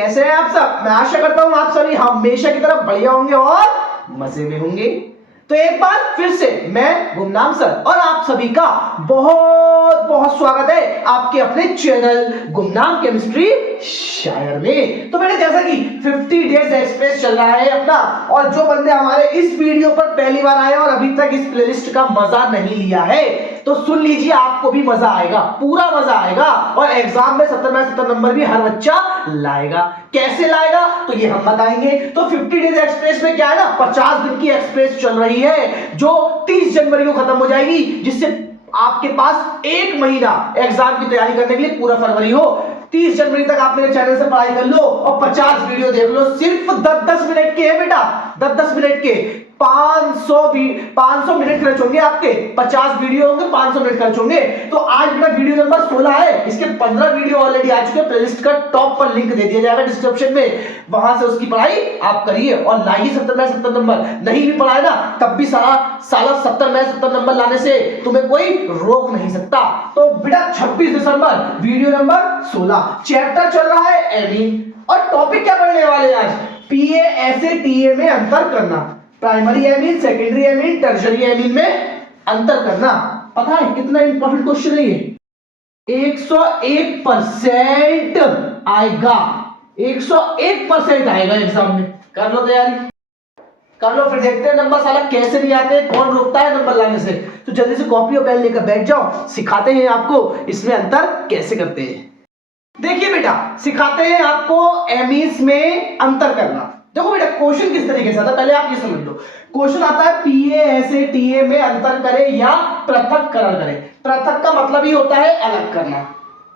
कैसे हैं आप सब? मैं आशा करता हूं आप सभी हमेशा की तरह बढ़िया होंगे और मजे में होंगे। तो एक बार फिर से मैं गुमनाम सर और आप सभी का बहुत बहुत स्वागत है आपके अपने चैनल गुमनाम केमिस्ट्री शायर में। तो मैंने जैसा कि 50 डेज एक्सप्रेस चल रहा है अपना, और जो बंदे हमारे इस वीडियो पर पहली बार आए और अभी तक इस प्लेलिस्ट का मजा नहीं लिया है तो सुन लीजिए, आपको भी मजा आएगा, पूरा मजा आएगा। और एग्जाम में 70 में 70 नंबर भी हर बच्चा लाएगा। कैसे लाएगा तो ये हम बताएंगे। तो 50 डेज एक्सप्रेस में क्या है ना, 50 दिन की एक्सप्रेस चल रही है जो 30 जनवरी को खत्म हो जाएगी, जिससे आपके पास एक महीना एग्जाम की तैयारी करने के लिए पूरा फरवरी हो। 30 जनवरी तक आप मेरे चैनल से पढ़ाई कर लो और 50 वीडियो देख लो। सिर्फ 10-10 मिनट के है बेटा, 10-10 मिनट के 500 मिनट खर्च होंगे आपके। 50 वीडियो होंगे, 500 मिनट खर्च होंगे। तो आज मेरा वीडियो नंबर 16 है, इसके 15 वीडियो ऑलरेडी आ चुके हैं। प्लेलिस्ट का टॉप पर लिंक दे दिया जाएगा डिस्क्रिप्शन में, वहां से उसकी पढ़ाई आप करिए और लाइए 70 में 70 नंबर। नहीं भी पढ़ाए ना तब भी साला 70 में 70 नंबर लाने से तुम्हें कोई रोक नहीं सकता। तो बेटा 26 दिसंबर वीडियो नंबर 16, चैप्टर चल रहा है एमीन, और टॉपिक क्या पढ़ने वाले आज? पीए एसए टीए में अंतर करना, primary amine, secondary amine, tertiary amine में अंतर करना। पता है कितना इंपॉर्टेंट क्वेश्चन है ये? 101% आएगा, 101% आएगा एग्जाम में। कर लो तैयारी, कर लो, फिर देखते हैं नंबर साला कैसे नहीं आते, कौन रोकता है नंबर लाने से। तो जल्दी से कॉपी और पेन लेकर बैठ जाओ, सिखाते हैं आपको इसमें अंतर कैसे करते हैं। देखिए बेटा, सिखाते हैं आपको एमीन्स में अंतर करना। देखो बेटा, क्वेश्चन किस तरीके से आता है पहले आप ये समझ लो। क्वेश्चन आता है पीए एसए टीए में अंतर करें या पृथक्करण करें। पृथक का मतलब ही होता है अलग करना,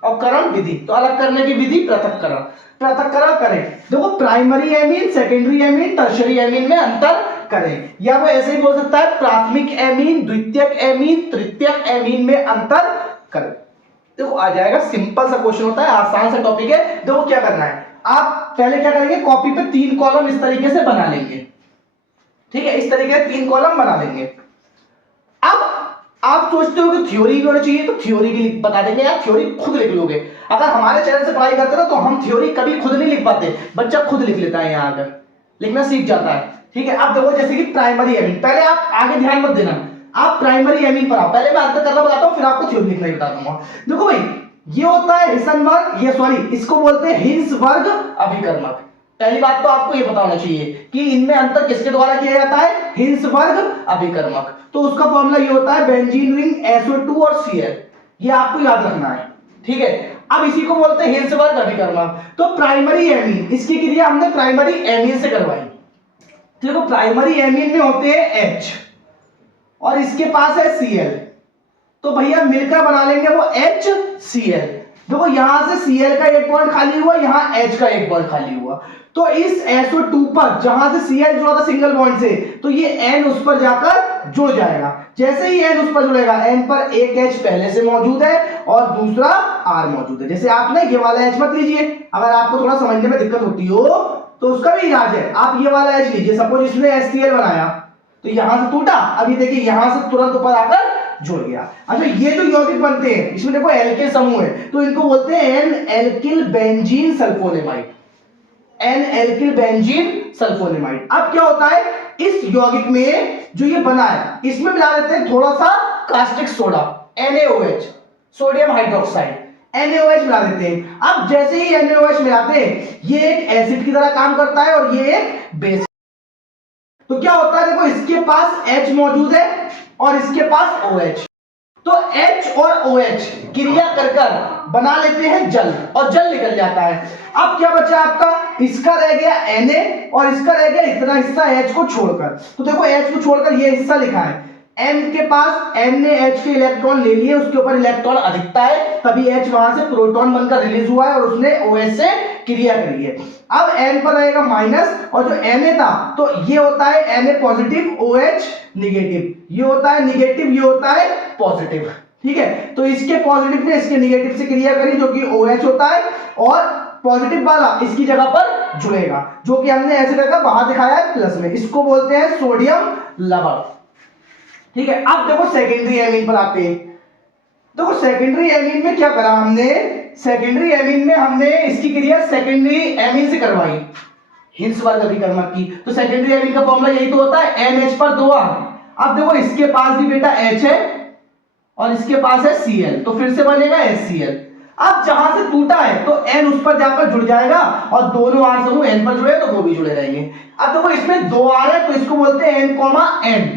और करण विधि, तो अलग करने की विधि पृथक्करण। पृथक्करण करें, देखो primary amine, secondary amine, tertiary amine में अंतर करें, या वो ऐसे ही बोल सकता है प्राथमिक एमीन, द्वितीयक एमीन, तृतीयक एमीन में अंतर करें। देखो आ जाएगा, सिंपल सा क्वेश्चन होता है, आसान सा टॉपिक है। देखो क्या करना है, आप पहले क्या करेंगे, कॉपी पे 3 कॉलम इस तरीके से बना लेंगे। ठीक है, इस तरीके से 3 कॉलम बना लेंगे। अब आप सोचते हो कि थ्योरी भी होनी चाहिए, तो थ्योरी भी बता देंगे, या थ्योरी खुद लिख लोगे। अगर हमारे चैनल से पढ़ाई करते ना तो हम थ्योरी कभी खुद नहीं लिख पाते, बच्चा खुद लिख लेता है, यहाँ आकर लिखना सीख जाता है। ठीक है, अब देखो जैसे कि प्राइमरी एमीन, पहले आप आगे ध्यान मत देना, आप प्राइमरी एमीन पर आओ, पहले मैं अंतर करना बताता हूं, फिर आपको थ्योरी लिखना ही बता दूंगा। देखो भाई, ये होता है हिसनबर्ग, ये सॉरी इसको बोलते हैं हिंसबर्ग अभिकर्मक। पहली बात तो आपको ये पता होना चाहिए कि इनमें अंतर किसके द्वारा किया जाता है, हिंसबर्ग अभिकर्मक। तो उसका फॉर्मूला ये होता है बेंजीन रिंग SO2 और Cl, ये आपको याद रखना है। ठीक है, अब इसी को बोलते हैं हिंसबर्ग अभिकर्मक। तो प्राइमरी एमीन, इसकी क्रिया हमने प्राइमरी एमीन से करवाई। देखो प्राइमरी एमीन में होते हैं H और इसके पास है Cl, तो भैया मिलकर बना लेंगे वो HCl। देखो यहां से Cl का एक बॉन्ड खाली हुआ, यहां H का एक बॉन्ड खाली हुआ, तो इस SO2 पर जहां से Cl जुड़ा था सिंगल बॉन्ड से, तो ये N उस पर जाकर जुड़ जाएगा। जैसे ही N उस पर जुड़ेगा, N पर एक H पहले से मौजूद है और दूसरा R मौजूद है। जैसे आप ना ये वाला H मत लीजिए, अगर आपको थोड़ा समझने में दिक्कत होती हो तो उसका भी इलाज है। आप ये वाला H लीजिए, सपोज इसने HCl बनाया तो यहां से टूटा, अभी देखिए यहां से तुरंत ऊपर आकर जुड़ गया। अच्छा, ये जो यौगिक बनते हैं इसमें देखो एल्केन समूह है, तो इनको बोलते हैं N alkyl benzene sulphonamide, N alkyl benzene sulphonamide. अब क्या होता है, इस यौगिक में जो ये बना है इसमें मिला देते हैं थोड़ा सा caustic soda NaOH, sodium hydroxide, NaOH मिला देते हैं। अब जैसे ही NaOH मिलाते हैं, ये एक एसिड की तरह काम करता है और ये एक बेस। तो क्या होता है, देखो इसके पास H मौजूद है और इसके पास OH, तो H और OH क्रिया कर कर बना लेते हैं जल, और जल निकल जाता है। अब क्या बचा आपका, इसका रह गया Na और इसका रह गया इतना हिस्सा H को छोड़कर। तो देखो H को छोड़कर ये हिस्सा लिखा है, N के पास N ने H के इलेक्ट्रॉन ले लिए, उसके ऊपर इलेक्ट्रॉन अधिकता है, तभी H वहां से प्रोटॉन बनकर रिलीज हुआ है और उसने OH से क्रिया करी है। अब N पर रहेगा माइनस, और जो Na था तो ये होता है Na पॉजिटिव, OH निगेटिव, ये होता है निगेटिव, ये होता है पॉजिटिव। ठीक है, तो इसके पॉजिटिव ने इसके निगेटिव से क्रिया करी जो कि OH होता है, और पॉजिटिव वाला इसकी जगह पर जुड़ेगा, जो कि हमने ऐसे करके बाहर दिखाया है प्लस में, इसको बोलते हैं सोडियम लवण। ठीक है, अब देखो सेकेंडरी एमीन पर आते हैं। देखो सेकेंडरी एमीन में क्या करा हमने, सेकेंडरी एमीन में हमने इसकी क्रिया सेकेंडरी एमीन से करवाई, हिंस वर्ग अभिकर्मक की, तो सेकेंडरी एमीन का फॉर्मूला यही तो होता है NH पर 2R। अब देखो इसके पास भी बेटा H है और इसके पास है Cl, तो फिर से बनेगा HCl। अब जहां से टूटा है तो N उस पर जाकर जुड़ जाएगा और दोनों R समूह N पर जुड़े तो वो भी जुड़े रहेंगे। अब देखो इसमें 2R है तो इसको बोलते हैं N,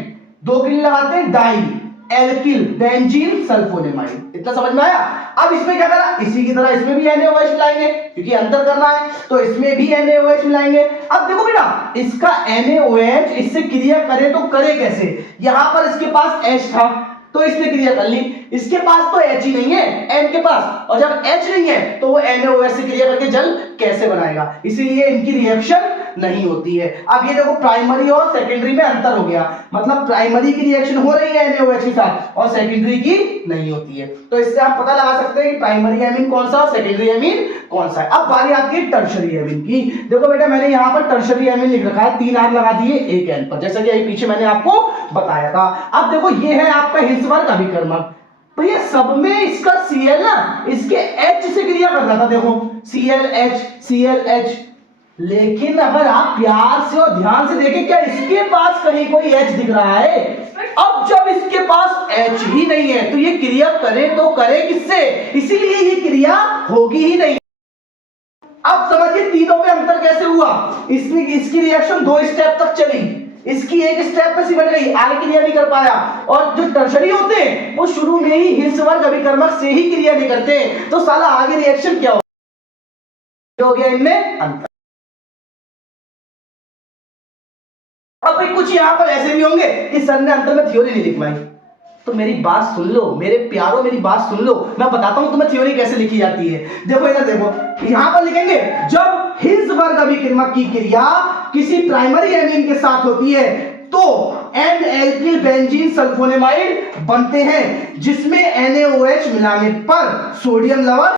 दो के लिए लगाते हैं डाई एल्किल बेंजीन सल्फोनेमाइड। इतना समझ में आया? अब इसमें क्या करा, इसी की तरह इसमें भी NaOH मिलाएंगे क्योंकि अंतर करना है, तो इसमें भी NaOH मिलाएंगे। अब देखो बेटा इसका NaOH इससे क्रिया करे तो करे कैसे, यहां पर इसके पास H था तो इसने क्रिया कर ली, इसके पास तो H ही नहीं है N के पास, और जब H नहीं है तो वो NaOH से क्रिया करके जल कैसे बनाएगा, इसीलिए इनकी रिएक्शन नहीं होती है। अब ये देखो प्राइमरी और सेकेंडरी में अंतर हो गया, मतलब प्राइमरी की रिएक्शन हो रही है NaOH के साथ और सेकेंडरी की नहीं होती है। तो इससे आप पता लगा सकते हैं कि प्राइमरी एमीन कौन सा और सेकेंडरी एमीन कौन सा है। अब बारी आती है टर्शरी एमीन की। देखो बेटा मैंने यहाँ पर टर्शरी एमीन लिख रखा है, 3 R लगा दिए एक N पर, जैसा कि अभी पीछे मैंने आपको बताया था। अब देखो ये है आपका हिंस वर्ग अभिकर्मक, तो ये सब में इसका Cl ना इसके H से क्रिया कर रहा था, देखो ClH, लेकिन अगर आप प्यार से और ध्यान से देखें क्या इसके पास कहीं कोई H दिख रहा है? अब जब इसके पास H ही नहीं है तो ये क्रिया करे तो करे किससे, इसीलिए ये क्रिया होगी ही नहीं। अब समझिए तीनों में अंतर कैसे हुआ, इसमें इसकी रिएक्शन 2 स्टेप तक चली, इसकी एक स्टेप पे सिमट गई, आगे क्रिया नहीं कर पाया। और जो टर्शरी होते हैं वो शुरू में ही हिंस वर्ग अभिकर्मक से ही क्रिया नहीं करते, तो साला आगे रिएक्शन क्या हो गया इनमें अंतर। अब भाई कुछ यहां पर ऐसे भी होंगे कि सर ने अंतर में थ्योरी नहीं लिखवाई, तो मेरी बात सुन लो मेरे प्यारो, मेरी बात सुन लो, मैं बताता हूं तुम्हें थ्योरी कैसे लिखी जाती है। देखो इधर देखो, यहां पर लिखेंगे जब हिंस वर्ग अभिकर्मक की क्रिया किसी प्राइमरी एमीन के साथ होती है तो N एल्किल बेंजीन सल्फोनेमाइड बनते हैं, जिसमें NaOH मिलाने पर सोडियम लवण,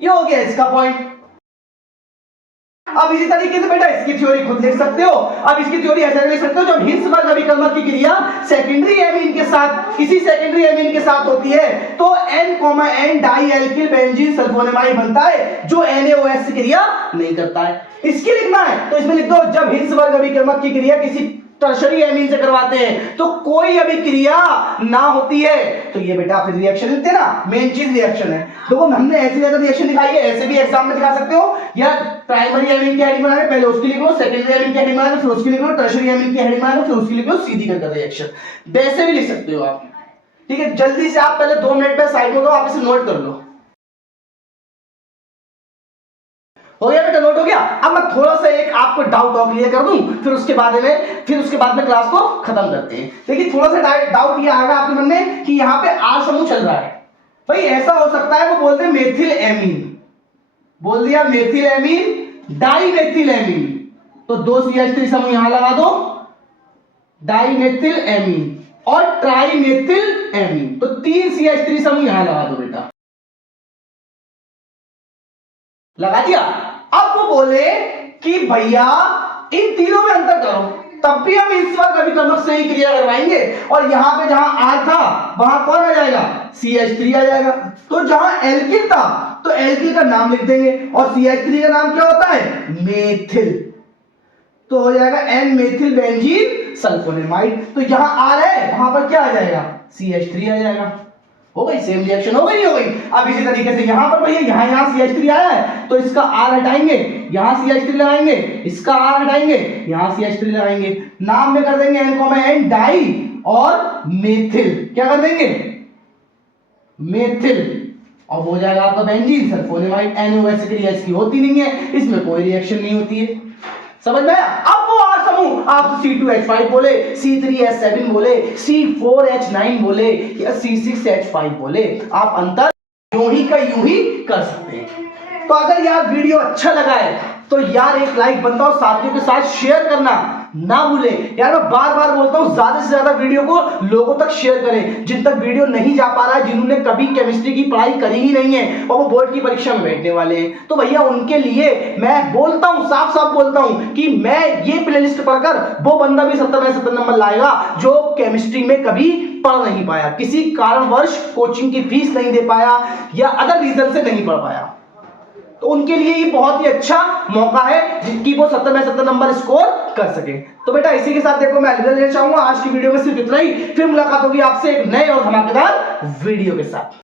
ये हो गया इसका पॉइंट। अब इसी तरीके से बेटा इसकी थ्योरी खुद लिख सकते हो। अब इसकी थ्योरी ऐसे लिख सकते हो, जब हिंस वर्ग अभिकर्मक की क्रिया सेकेंडरी एमीन के साथ किसी सेकेंडरी एमीन के साथ होती है तो N di alkyl benzene sulphonamide बनता है जो NaOH से क्रिया नहीं करता है। इसकी लिखना है तो इसमें लिख दो जब हिंस वर्ग अभिकर्मक की क्रिया किसी टर्शरी एमीन से करवाते हैं तो कोई अभिक्रिया ना होती है, तो ये बेटा फिर रिएक्शन लिखते ना, मेन चीज रिएक्शन है। देखो हमने ऐसी जगह रिएक्शन दिखाई है, ऐसे भी एग्जाम में दिखा सकते हो, या प्राइमरी एमीन की हेडिंग बनाने पहले उसकी लिख लो, सेकेंडरी एमीन की हेडिंग बनाने फिर उसकी लिख लो, टर्शरी एमीन की हेडिंग बनाने फिर उसकी लिख लो, सीधी कर रिएक्शन, वैसे भी लिख सकते हो आप। ठीक है, जल्दी से आप पहले 2 मिनट में साइड में दो, आप इसे नोट कर लो। हो गया बेटा, नोट हो गया। अब मैं थोड़ा सा एक आपको डाउट और क्लियर कर दूं, फिर उसके बाद में क्लास को खत्म करते हैं। देखिए थोड़ा सा डाउट ये आएगा आपके मन में कि यहाँ पे R समूह चल रहा है, भाई ऐसा हो सकता है वो बोलते हैं मेथिल एमीन, बोल दिया methyl amine, di methyl amine, तो 2 CH3 समूह यहां लगा दो, डाई मेथिल एमीन और ट्राई मेथिल एमीन, तो 3 CH3 समूह यहां लगा दो बेटा, लगा दिया। अब वो बोले कि भैया इन तीनों में अंतर करो, तब भी हम इस वर्ग अभिकर्मक से ही क्रिया करवाएंगे, और यहां पे जहां R था वहां कौन आ जाएगा, CH3 आ जाएगा। तो जहां एल्किल था तो एल्किल का नाम लिख देंगे, और CH3 का नाम क्या होता है, मेथिल, तो हो जाएगा N मेथिल बेंजीन सल्फोनेमाइड। तो जहां R है वहां पर क्या आ जाएगा, CH3 आ जाएगा। हो गई सेम रिएक्शन, हो गई। अब इसी तरीके से यहां पर भैया यहां CH3 आया है तो इसका R हटाएंगे, यहां CH3 लगाएंगे, इसका R हटाएंगे, यहां CH3 लगाएंगे, नाम में कर देंगे N, डाई और मेथिल, क्या कर देंगे, मेथिल, और हो जाएगा आपका बेंजीन सल्फोनेमाइड। NaOH से क्रिया इसकी होती नहीं है, इसमें कोई रिएक्शन नहीं होती है, समझ में आया। अब वो R समूह आप C2H5 बोले, C3H7 बोले, C4H9 बोले या C6H5 बोले, आप अंतर यूं ही का यूं ही कर सकते हैं। तो अगर यार वीडियो अच्छा लगा है तो यार एक लाइक बनता और साथियों के साथ शेयर करना। ना भूलें। यार मैं बार बार बोलता हूँ ज्यादा से ज्यादा वीडियो को लोगों तक शेयर करें, जिन तक वीडियो नहीं जा पा रहा है, जिन्होंने कभी केमिस्ट्री की पढ़ाई करी ही नहीं है और वो बोर्ड की परीक्षा में बैठने वाले हैं, तो भैया उनके लिए मैं बोलता हूँ, साफ साफ बोलता हूँ कि मैं ये प्लेलिस्ट पढ़कर वो बंदा भी 70 में 70 नंबर लाएगा जो केमिस्ट्री में कभी पढ़ नहीं पाया, किसी कारणवश कोचिंग की फीस नहीं दे पाया या अदर रीजन से नहीं पढ़ पाया। तो उनके लिए ये बहुत ही अच्छा मौका है जिसकी वो 70 में 70 नंबर स्कोर कर सके। तो बेटा इसी के साथ देखो मैं अलविदा लेना चाहूंगा। आज की वीडियो में सिर्फ इतना ही, फिर मुलाकात होगी आपसे एक नए और धमाकेदार वीडियो के साथ।